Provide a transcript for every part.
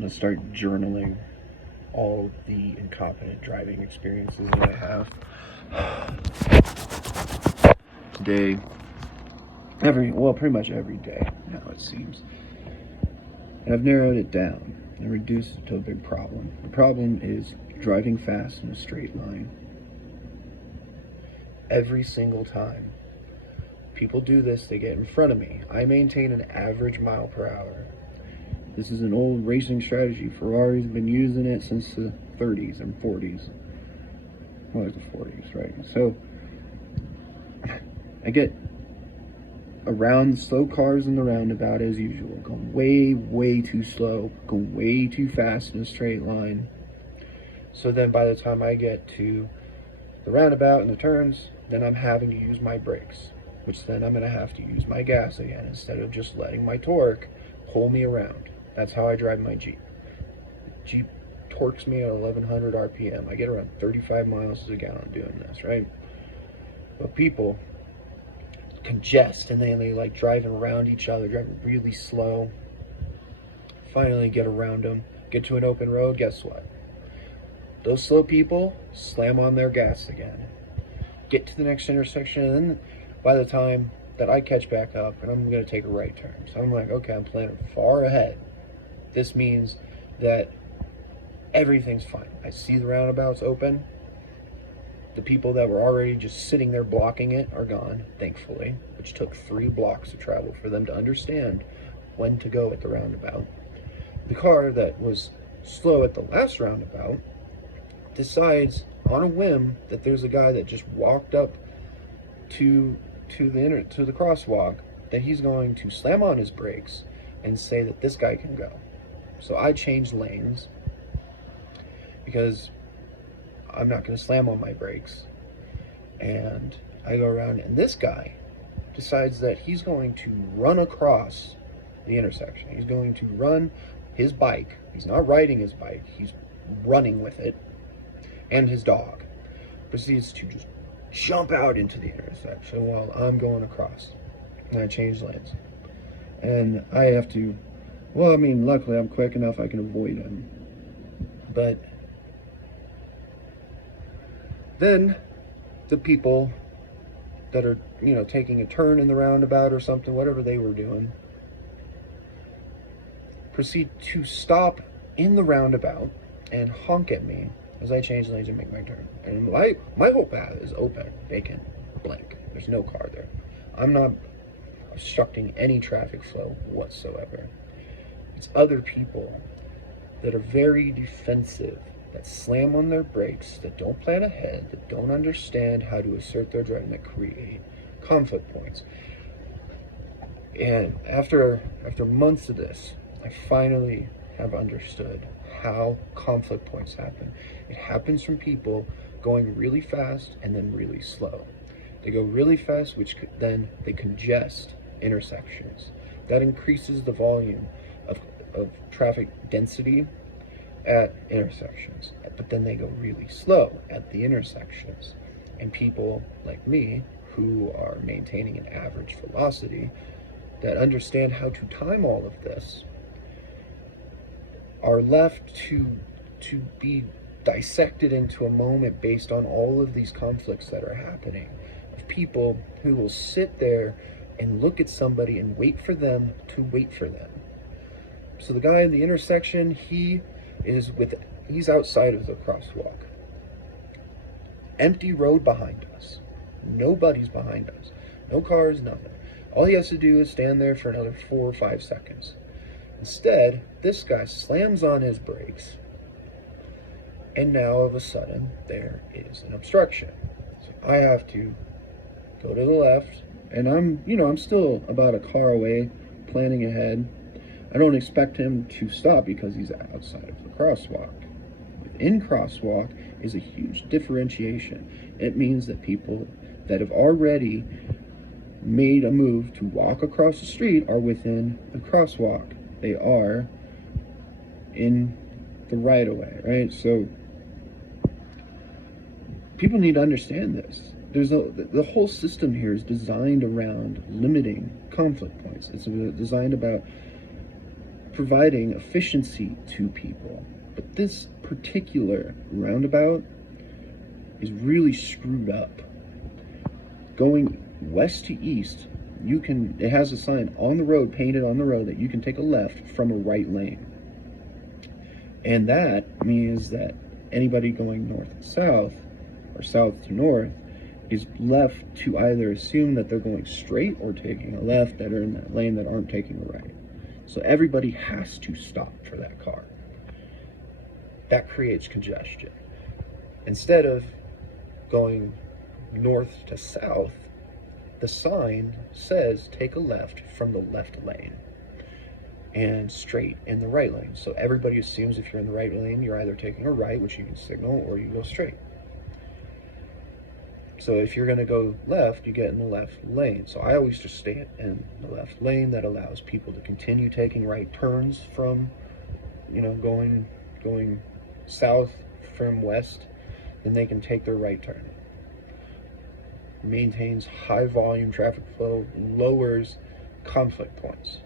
I'm gonna start journaling all the incompetent driving experiences that I have. Today, pretty much every day now it seems. And I've narrowed it down and reduced it to a big problem. The problem is driving fast in a straight line. Every single time people do this, they get in front of me. I maintain an average mile per hour. This is an old racing strategy. Ferrari's been using it since the 30s and 40s. Well, like the 40s, right? So I get around slow cars in the roundabout as usual, going way too slow, going way too fast in a straight line. So then by the time I get to the roundabout and the turns, then I'm having to use my brakes, which then I'm going to have to use my gas again instead of just letting my torque pull me around. That's how I drive my Jeep. Jeep torques me at 1100 RPM. I get around 35 miles a gallon doing this, right? But people congest and they like driving around each other, driving really slow. Finally get around them, get to an open road, guess what? Those slow people slam on their gas again. Get to the next intersection, and then by the time that I catch back up and I'm going to take a right turn, so I'm like, okay, I'm planning far ahead. This means that everything's fine. I see the roundabouts open. The people that were already just sitting there blocking it are gone, thankfully, which took 3 blocks of travel for them to understand when to go at the roundabout. The car that was slow at the last roundabout decides on a whim that there's a guy that just walked up to the crosswalk, that he's going to slam on his brakes and say that this guy can go. So I changed lanes because I'm not going to slam on my brakes, and I go around, and this guy decides that he's going to run across the intersection. He's going to run his bike. He's not riding his bike, he's running with it, and his dog. Proceeds to just jump out into the intersection while I'm going across. And I change lanes. And I have to, well, I mean, luckily I'm quick enough I can avoid him. But then the people that are, taking a turn in the roundabout or something, whatever they were doing, proceed to stop in the roundabout and honk at me as I change lanes and make my turn. And my whole path is open, vacant, blank. There's no car there. I'm not obstructing any traffic flow whatsoever. It's other people that are very defensive, that slam on their brakes, that don't plan ahead, that don't understand how to assert their driving, that create conflict points. And after months of this, I finally have understood how conflict points happen. It happens from people going really fast and then really slow. They go really fast, which then they congest intersections. That increases the volume of traffic density at intersections. But then they go really slow at the intersections. And people like me, who are maintaining an average velocity, that understand how to time all of this, are left to be dissected into a moment based on all of these conflicts that are happening, of people who will sit there and look at somebody and wait for them to wait for them. So the guy in the intersection, he's outside of the crosswalk. Empty road behind us. Nobody's behind us. No cars, nothing. All he has to do is stand there for another 4 or 5 seconds. Instead, this guy slams on his brakes, and now all of a sudden there is an obstruction. So I have to go to the left, and I'm still about a car away, planning ahead. I don't expect him to stop because he's outside of the crosswalk. Within crosswalk is a huge differentiation. It means that people that have already made a move to walk across the street are within the crosswalk. They are in the right of way, right? So people need to understand this. The whole system here is designed around limiting conflict points. It's designed about providing efficiency to people. But this particular roundabout is really screwed up. Going west to east, it has a sign on the road, painted on the road, that you can take a left from a right lane. And that means that anybody going north to south or south to north is left to either assume that they're going straight or taking a left that are in that lane that aren't taking a right. So everybody has to stop for that car. That creates congestion. Instead of going north to south, the sign says take a left from the left lane and straight in the right lane. So everybody assumes if you're in the right lane, you're either taking a right, which you can signal, or you go straight. So if you're going to go left, you get in the left lane. So I always just stay in the left lane. That allows people to continue taking right turns from, going south from west. Then they can take their right turn. Maintains high volume traffic flow, lowers conflict points.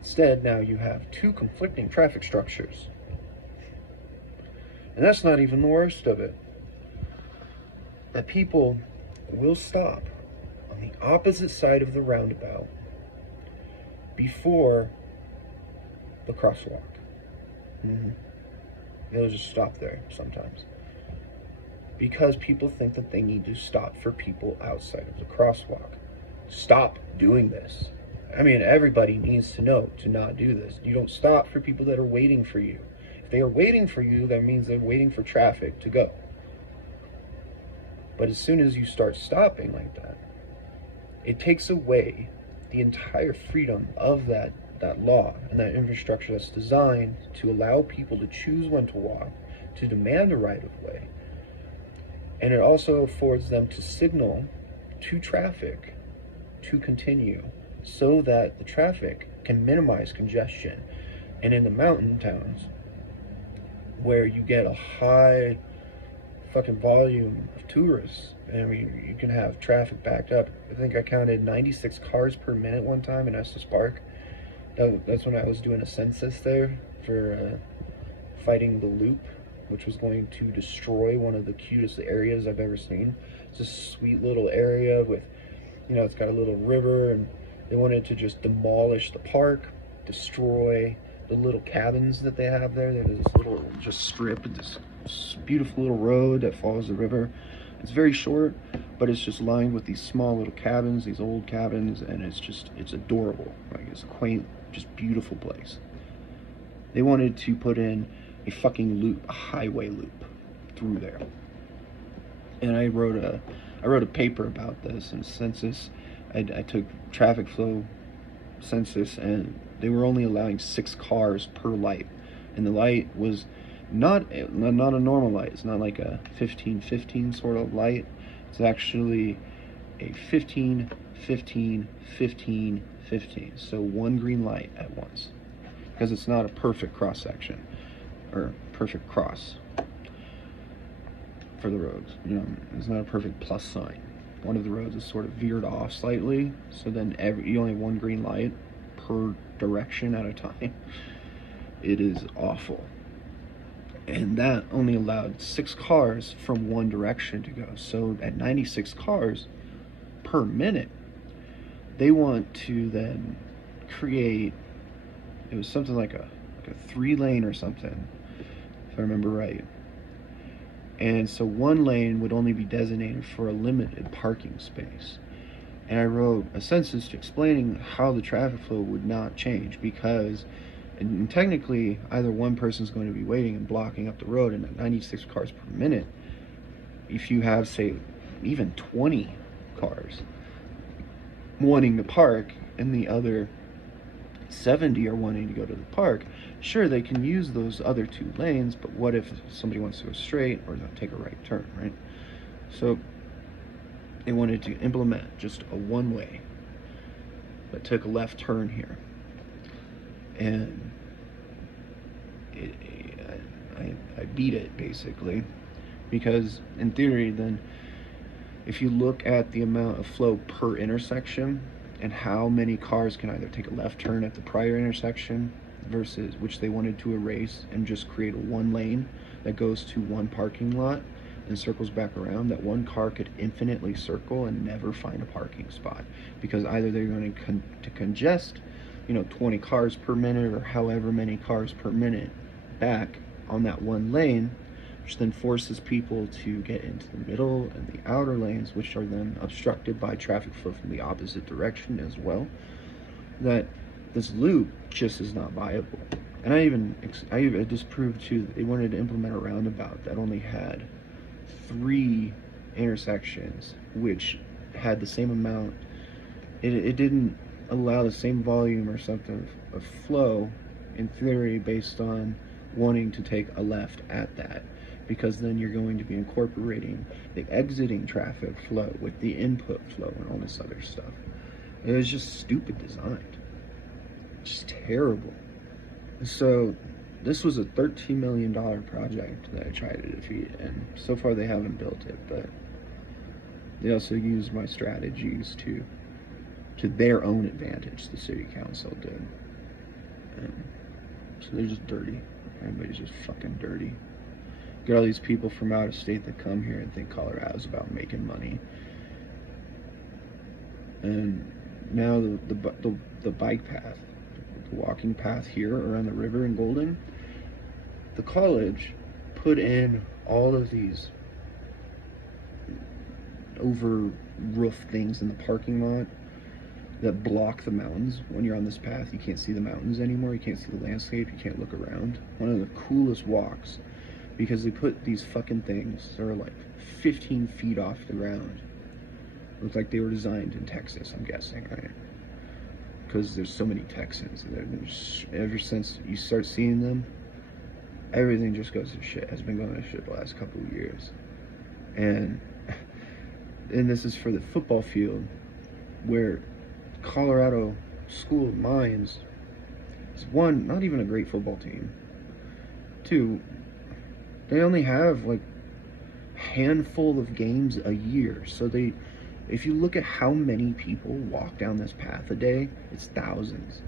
Instead, now you have two conflicting traffic structures. And that's not even the worst of it. That people will stop on the opposite side of the roundabout before the crosswalk. They'll just stop there sometimes, because people think that they need to stop for people outside of the crosswalk. Stop doing this. I mean, everybody needs to know to not do this. You don't stop for people that are waiting for you. If they are waiting for you, that means they're waiting for traffic to go. But as soon as you start stopping like that, it takes away the entire freedom of that law and that infrastructure that's designed to allow people to choose when to walk, to demand a right of way. And it also affords them to signal to traffic to continue, so that the traffic can minimize congestion. And in the mountain towns, where you get a high fucking volume of tourists, I mean, you can have traffic backed up. I think I counted 96 cars per minute one time in Estes Park. That's when I was doing a census there for fighting the loop, which was going to destroy one of the cutest areas I've ever seen. It's a sweet little area with, it's got a little river, and they wanted to just demolish the park, destroy the little cabins that they have there. There's this little just strip, this beautiful little road that follows the river. It's very short, but it's just lined with these small little cabins, these old cabins, and it's adorable. Like, it's a quaint, just beautiful place. They wanted to put in a fucking loop, a highway loop through there. And I wrote a paper about this in census. I took traffic flow census, and they were only allowing 6 cars per light, and the light was not a normal light. It's not like a 15-15 sort of light. It's actually a 15-15-15-15. So one green light at once, because it's not a perfect cross section or perfect cross for the roads. It's not a perfect plus sign. One of the roads is sort of veered off slightly, so then you only have one green light per direction at a time. It is awful. And that only allowed 6 cars from one direction to go. So at 96 cars per minute, they want to then create, it was something like a 3-lane or something, if I remember right. And so one lane would only be designated for a limited parking space. And I wrote a census explaining how the traffic flow would not change, because and technically either one person's going to be waiting and blocking up the road, and at 96 cars per minute, if you have, say, even 20 cars wanting to park and the other 70 are wanting to go to the park, sure, they can use those other 2 lanes, but what if somebody wants to go straight or take a right turn, right? So they wanted to implement just a one-way, but took a left turn here. And I beat it, basically, because in theory, then, if you look at the amount of flow per intersection, and how many cars can either take a left turn at the prior intersection versus which they wanted to erase and just create a one lane that goes to one parking lot and circles back around. That one car could infinitely circle and never find a parking spot, because either they're going to congest 20 cars per minute or however many cars per minute back on that one lane, which then forces people to get into the middle and the outer lanes, which are then obstructed by traffic flow from the opposite direction as well. That this loop just is not viable. And I disproved too that they wanted to implement a roundabout that only had 3 intersections, which had the same amount. It didn't allow the same volume or something of flow in theory based on wanting to take a left at that, because then you're going to be incorporating the exiting traffic flow with the input flow and all this other stuff. It was just stupid designed. Just terrible. So this was a $13 million project that I tried to defeat, and so far they haven't built it, but they also used my strategies to their own advantage, the city council did. And so they're just dirty. Everybody's just fucking dirty. Get all these people from out of state that come here and think Colorado's about making money. And now the bike path, the walking path here around the river in Golden, the college put in all of these over roof things in the parking lot that block the mountains. When you're on this path, you can't see the mountains anymore, you can't see the landscape, you can't look around. One of the coolest walks, because they put these fucking things that are like 15 feet off the ground. Look like they were designed in Texas, I'm guessing, right? Because there's so many Texans, and ever since you start seeing them, everything just goes to shit. Has been going to shit the last couple of years. And this is for the football field, where Colorado School of Mines is, one, not even a great football team. 2, they only have like a handful of games a year. So if you look at how many people walk down this path a day, it's thousands.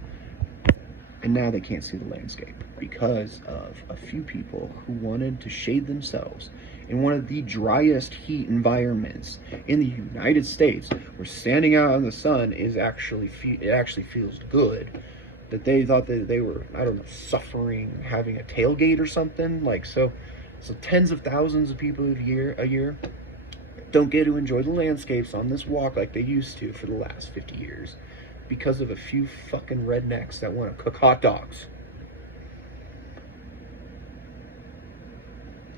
And now they can't see the landscape because of a few people who wanted to shade themselves in one of the driest heat environments in the United States, where standing out in the sun it actually feels good. That they thought that they were, I don't know, suffering, having a tailgate or something. Like, so tens of thousands of people a year don't get to enjoy the landscapes on this walk like they used to for the last 50 years because of a few fucking rednecks that want to cook hot dogs.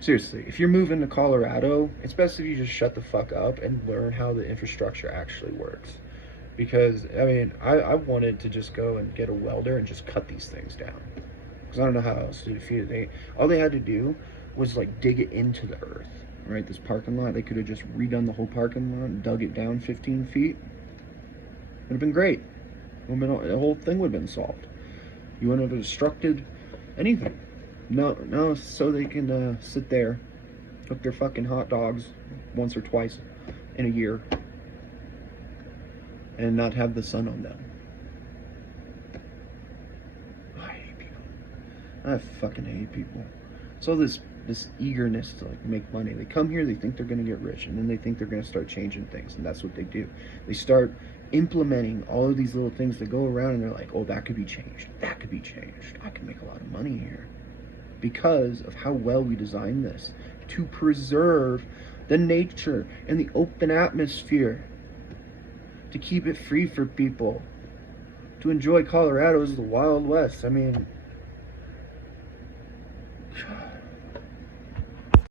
Seriously, if you're moving to Colorado, it's best if you just shut the fuck up and learn how the infrastructure actually works. Because, I mean, I wanted to just go and get a welder and just cut these things down. Because I don't know how else to defeat it. All they had to do was, like, dig it into the earth. Right, this parking lot, they could have just redone the whole parking lot and dug it down 15 feet. It would have been great. The whole thing would have been solved. You wouldn't have obstructed anything. No, so they can sit there, cook their fucking hot dogs once or twice in a year, and not have the sun on them. I hate people. I fucking hate people. So this eagerness to like make money. They come here, they think they're going to get rich, and then they think they're going to start changing things, and that's what they do. They start implementing all of these little things that go around, and they're like, oh, that could be changed. That could be changed. I could make a lot of money here. Because of how well we designed this to preserve the nature and the open atmosphere, to keep it free for people, to enjoy Colorado as the Wild West. I mean,